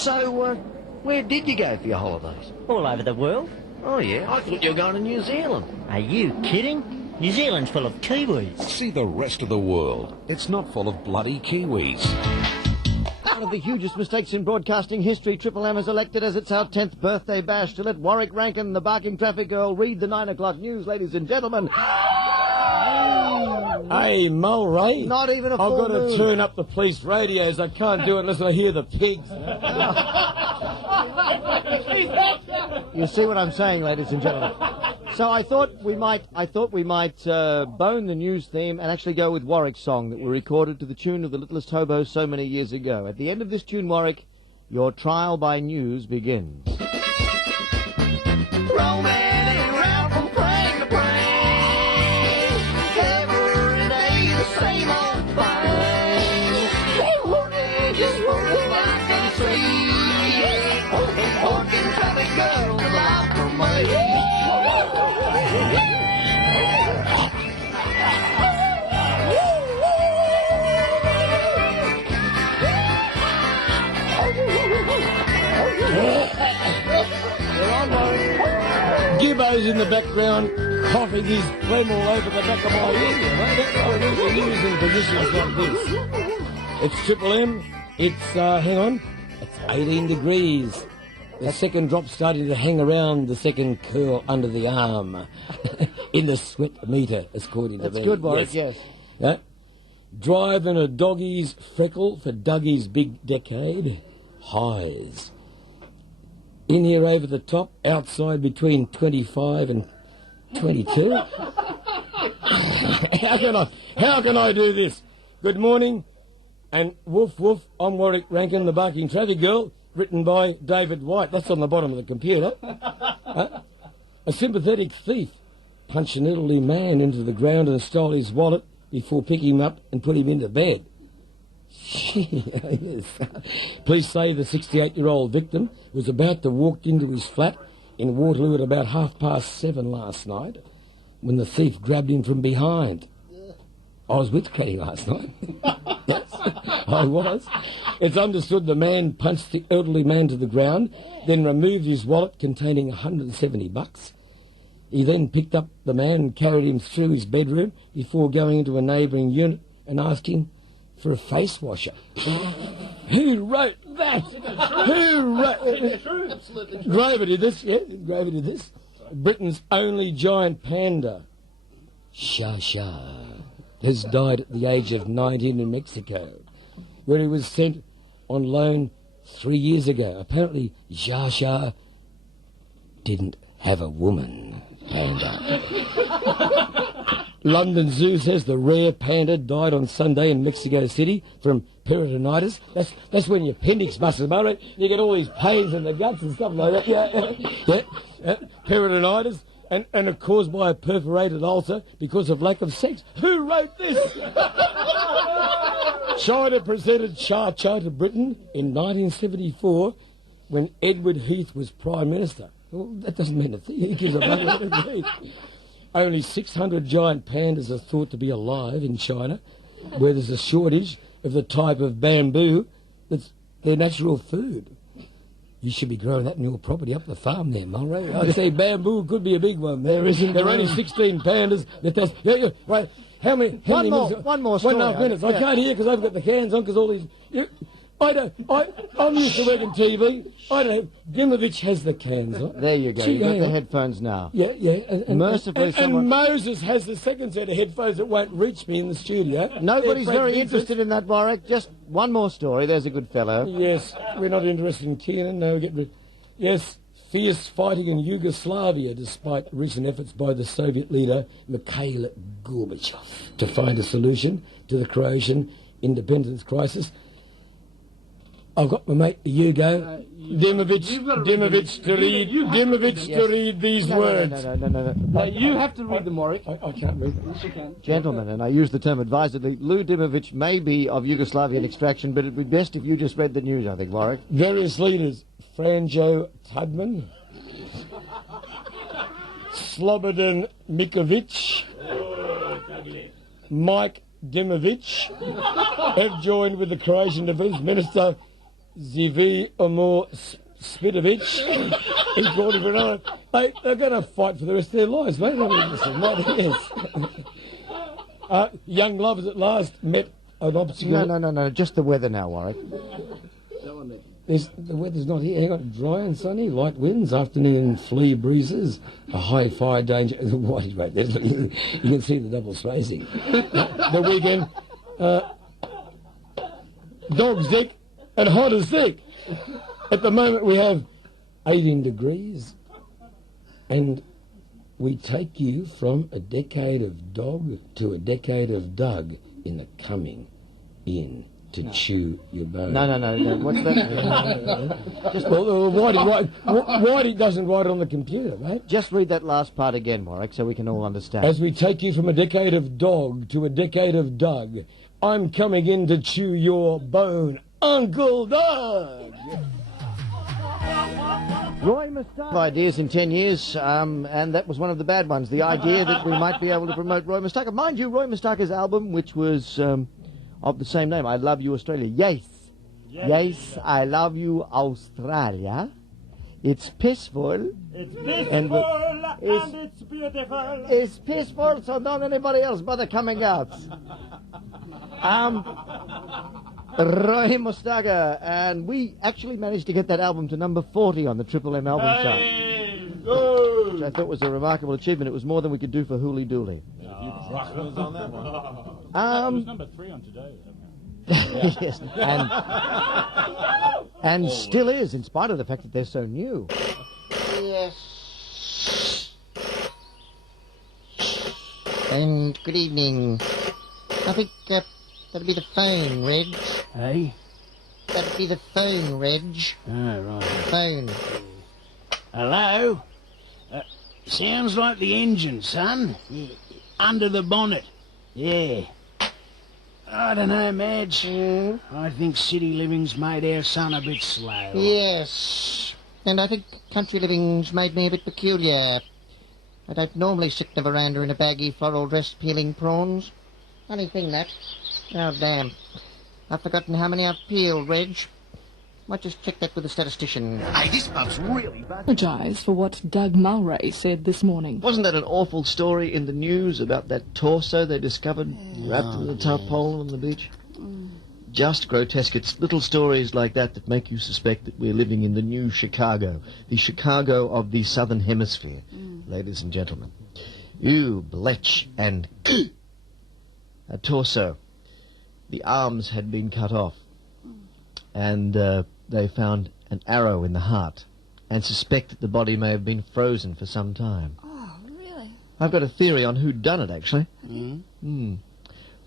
So, where did you go for your holidays? All over the world. Oh, yeah? I thought you were going to New Zealand. Are you kidding? New Zealand's full of Kiwis. See the rest of the world. It's not full of bloody Kiwis. One of the hugest mistakes in broadcasting history, Triple M is elected as its our 10th birthday bash to let Warwick Rankin, the barking traffic girl, read the 9 o'clock news, ladies and gentlemen. Hey, Mulray. Not even a full I've got to moon. turn up the police radios. I can't do it unless I hear the pigs. You see what I'm saying, ladies and gentlemen. So I thought we might bone the news theme and actually go with Warwick's song that we recorded to the tune of The Littlest Hobo so many years ago. At the end of this tune, Warwick, your trial by news begins. Roaming around from prank to prank, every day the same old thing. Just working I can see, working traffic girls alive for me. Gibbo's in the background, coughing his phlegm all over the back of my ear. That's why we're using positions like this. It's Triple M. It's, hang on, it's 18 degrees. The second drop starting to hang around the second curl under the arm. In the sweat meter, according to me. That's good, Warwick, yes. Yeah. Driving a doggie's freckle for Dougie's big decade. Highs. In here over the top, outside between 25 and 22. How can I do this? Good morning, and woof woof, I'm Warwick Rankin, the barking traffic girl, written by David White. That's on the bottom of the computer. A sympathetic thief punched an elderly man into the ground and stole his wallet before picking him up and put him into bed. Yes. Police say the 68-year-old victim was about to walk into his flat in Waterloo at about 7:30 last night when the thief grabbed him from behind. I was with Kenny last night. Yes, I was. It's understood the man punched the elderly man to the ground, then removed his wallet containing $170. He then picked up the man and carried him through his bedroom before going into a neighbouring unit and asked him for a face washer. Who wrote that? Who wrote... Grover did this, yeah? Grover did this. Britain's only giant panda, Shasha, has died at the age of 19 in Mexico, where he was sent on loan 3 years ago. Apparently, Shasha didn't have a woman, panda. London Zoo says the rare panda died on Sunday in Mexico City from peritonitis. That's when your appendix busts, Mulray. You get all these pains in the guts and stuff like that. Yeah. Peritonitis. And are caused by a perforated ulcer because of lack of sex. Who wrote this? China presented Cha-Cha to Britain in 1974 when Edward Heath was Prime Minister. Well, that doesn't mean a thing. He gives a bloody Edward Heath. Only 600 giant pandas are thought to be alive in China, where there's a shortage of the type of bamboo that's their natural food. You should be growing that in your property up the farm there, Mulray. I'd say bamboo could be a big one. There are only 16 pandas. Wait, how many? One more story. 1.5 minutes. I can't hear because I've got the cans on because all these... I'm used to working TV. I don't know. Dimovich has the cans on. There you go. You've got the headphones now. Yeah. Mercifully, and Moses has the second set of headphones that won't reach me in the studio. Nobody's very interested in that, Warwick. Just one more story. There's a good fellow. Yes, we're not interested in Keenan. No, get rid. Yes, fierce fighting in Yugoslavia despite recent efforts by the Soviet leader Mikhail Gorbachev to find a solution to the Croatian independence crisis. I've got my mate Hugo Dimovich to read these words. No, you have to read them, Warwick. I can't read them. Yes, you can. Gentlemen, and I use the term advisedly, Lou Dimovich may be of Yugoslavian extraction, but it'd be best if you just read the news, I think, Warwick. Various leaders, Franjo Tudman, Slobodan Mikovic, Mike Dimovich, have joined with the Croatian Defence Minister Zivi Amor Spitovich. He's brought him for another. They're going to fight for the rest of their lives, mate. I mean, listen, what else? Young lovers at last met an obstacle. No. Just the weather now, Warwick. The weather's not here. Hang on, dry and sunny, light winds, afternoon flea breezes, a high fire danger. Wait, you can see the double spacing. The weekend, dog's dick and hot as thick. At the moment we have 18 degrees, and we take you from a decade of dog to a decade of Doug in the coming in to chew your bone. No. What's that? Whitey doesn't write it on the computer, mate. Just read that last part again, Warwick, so we can all understand. As we take you from a decade of dog to a decade of Doug, I'm coming in to chew your bone, Uncle Doug. Roy Mustache. Ideas in 10 years, and that was one of the bad ones. The idea that we might be able to promote Roy Mustache. Mind you, Roy Mustache's album, which was of the same name, I Love You Australia. Yes, I Love You Australia. It's peaceful. It's peaceful and it's beautiful. It's peaceful, so don't anybody else bother coming out. Roy Mustache, and we actually managed to get that album to number 40 on the Triple M album chart, which I thought was a remarkable achievement. It was more than we could do for Hooly Dooly. Was on that one. It was number 3 on Today. Yes, and still is, in spite of the fact that they're so new. Yes. And good evening. I think that'll be the phone, Reg. Hey? That'll be the phone, Reg. Oh, right. Phone. Hello? Sounds like the engine, son. Under the bonnet. Yeah. I don't know, Madge. I think city living's made our son a bit slow. Yes. And I think country living's made me a bit peculiar. I don't normally sit in the veranda in a baggy floral dress peeling prawns. Funny thing, that. Oh, damn. I've forgotten how many I've peeled, Reg. Might just check that with a statistician. Hey, this pub's really bad. Apologise for what Doug Mulray said this morning. Wasn't that an awful story in the news about that torso they discovered wrapped in the tarpaulin on the beach? Just grotesque. It's little stories like that that make you suspect that we're living in the new Chicago, the Chicago of the Southern Hemisphere, ladies and gentlemen. You bletch and a torso. The arms had been cut off, and they found an arrow in the heart and suspect that the body may have been frozen for some time. Oh, really? I've got a theory on who'd done it, actually.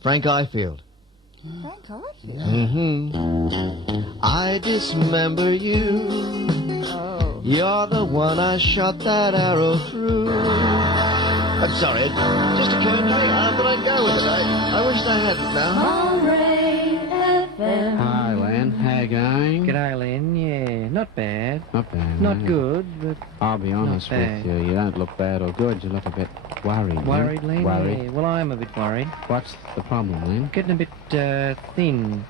Frank Ifield. Frank Ifield? I dismember you. Oh. You're the one I shot that arrow through. I'm sorry, it just occurred to me. I thought I'd go with it. I wish I hadn't now. Hi, Len. How you going? G'day, Len. Yeah, not bad. Not bad. Not no. good, but I'll be honest with you. You don't look bad or good. You look a bit worried. worried, Len? Worried. Yeah. Well, I am a bit worried. What's the problem, Len? Getting a bit thin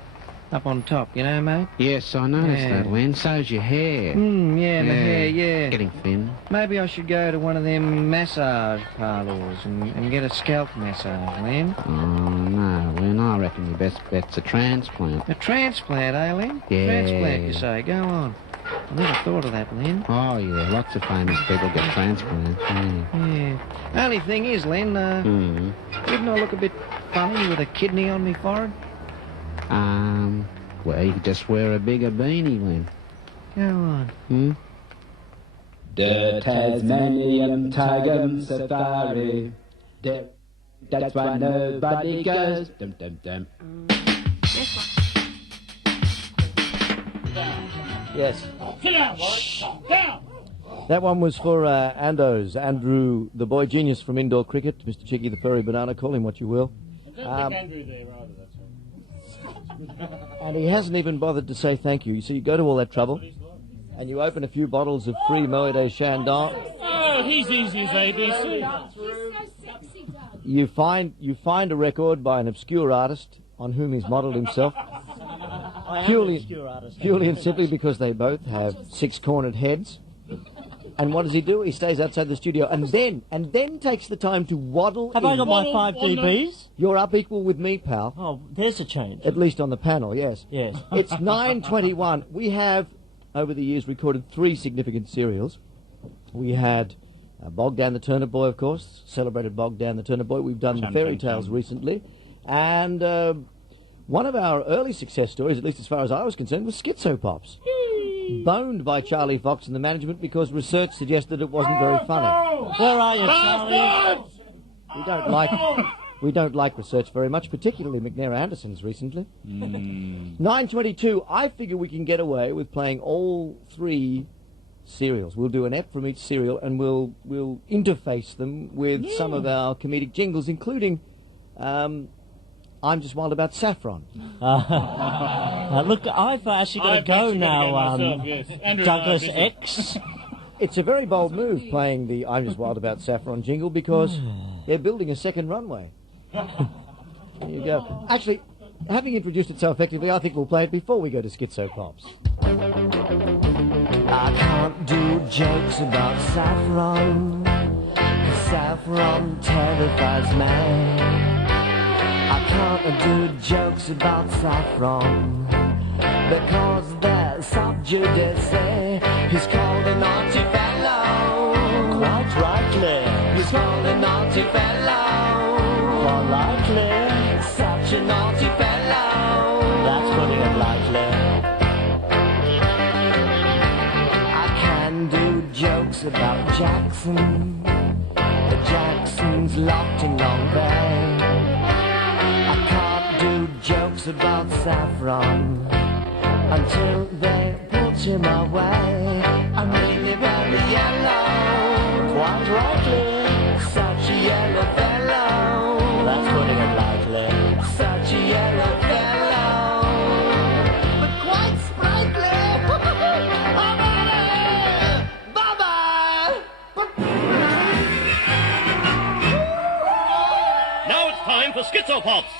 up on top, you know, mate? Yes, I noticed that, Len. So's your hair. Yeah, my hair, yeah. Getting thin. Maybe I should go to one of them massage parlours and get a scalp massage, Len. Oh, no, Len. I reckon your best bet's a transplant. A transplant, eh, Len? Yeah. Transplant, you say. Go on. I never thought of that, Len. Oh, yeah. Lots of famous people get transplants. Yeah. Only thing is, Len, wouldn't I look a bit funny with a kidney on me forehead? Well, you could just wear a bigger beanie, Len. Go on. The Tasmanian Tiger Safari. That's why nobody goes. Dum dum dum. Yes. Sit down, boy. Down. That one was for Andrew, the boy genius from indoor cricket, Mr. Chicky the furry banana, call him what you will. Don't pick Andrew there, rather, that's all. And he hasn't even bothered to say thank you. You see, you go to all that trouble, and you open a few bottles of free Moet Chandon. Oh, he's easy as ABC. You find a record by an obscure artist on whom he's modelled himself, Purely and simply because they both have six-cornered heads. And what does he do? He stays outside the studio and then takes the time to waddle Have in. I got my 5 dBs? You're up equal with me, pal. Oh, there's a change. At least on the panel, yes. Yes. It's 9:21. We have, over the years, recorded 3 significant serials. We had Bogdan the Turnip Boy, of course, celebrated Bogdan the Turnip Boy. We've done fairy tales recently. And one of our early success stories, at least as far as I was concerned, was Skitzopops. Boned by Charlie Fox and the management because research suggested it wasn't very funny. Where are you, Charlie? We don't like research very much, particularly McNair Anderson's recently. 9:22. I figure we can get away with playing all 3 serials. We'll do an ep from each serial, and we'll interface them with some of our comedic jingles, including I'm Just Wild About Saffron. Look, I've actually got to go now, Douglas X. It's a very bold move playing the I'm Just Wild About Saffron jingle because they're building a second runway. There you go. Actually, having introduced it so effectively, I think we'll play it before we go to Skitzopops. I can't do jokes about saffron, 'cause saffron terrifies me. I can't do jokes about saffron because they're sub judice. He's called a naughty fellow. Quite rightly. He's called a naughty fellow. Quite likely. Such a naughty fellow. That's putting it lightly. I can do jokes about Jackson. The Jackson's locked in Long Bay. Jokes about saffron until they put him away. I'm really very yellow. Quite rightly. Such a yellow fellow. That's putting it lightly. Such a yellow fellow. But quite sprightly. I'm out of here. Bye-bye. Now it's time for Skitzopops.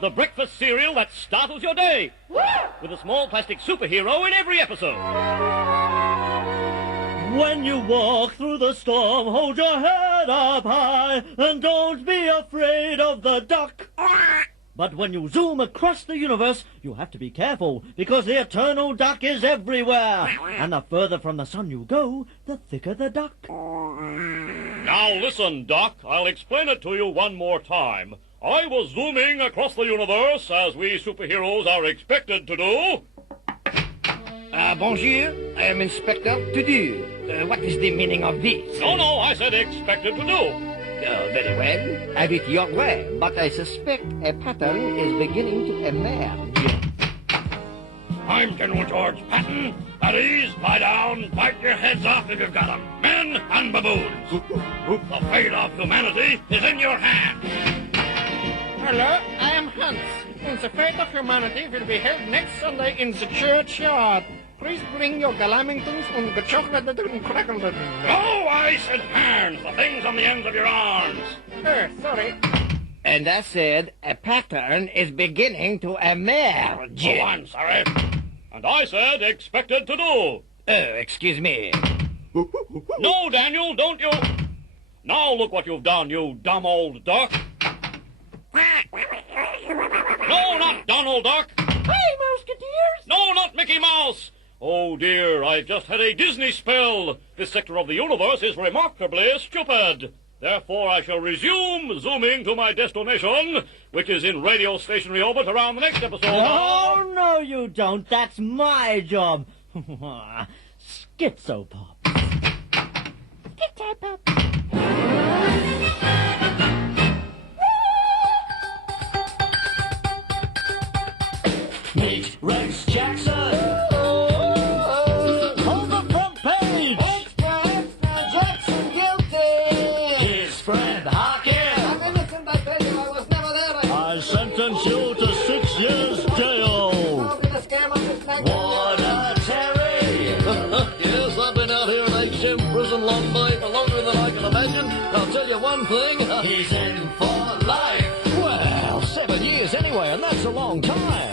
The breakfast cereal that startles your day. With a small plastic superhero in every episode. When you walk through the storm, hold your head up high and don't be afraid of the duck. But when you zoom across the universe, you have to be careful because the eternal duck is everywhere. And the further from the sun you go, the thicker the duck. Now listen, Doc. I'll explain it to you one more time. I was zooming across the universe, as we superheroes are expected to do. Bonjour, I am Inspector Tudu. What is the meaning of this? No, I said expected to do. Very well. Have it your way, but I suspect a pattern is beginning to emerge. I'm General George Patton. At ease, lie down, bite your heads off if you've got 'em. Men and baboons. The fate of humanity is in your hands. Hello, I am Hans, and the fate of humanity will be held next Sunday in the churchyard. Please bring your galamingtons and the chocolate and crackle. Oh, I said hands, the things on the ends of your arms. Sorry. And I said a pattern is beginning to emerge. Oh, I'm sorry. And I said expected to do. Excuse me. No, Daniel, don't you. Now look what you've done, you dumb old duck. No, not Donald Duck. Hey, Musketeers! No, not Mickey Mouse. Oh, dear, I've just had a Disney spell. This sector of the universe is remarkably stupid. Therefore, I shall resume zooming to my destination, which is in radio stationary orbit around the next episode. Oh, no, you don't. That's my job. Skitzopops. Skitzopops. Meet Rex Jackson. On the front page. Jackson guilty. His friend Hawkins. I'm innocent, I tell you, I was never there. I sentence you to 6 years jail. Warner Terry. Yes, I've been out here in HM prison longer than I can imagine. I'll tell you one thing. He's in for life. Well, 7 years anyway, and that's a long time.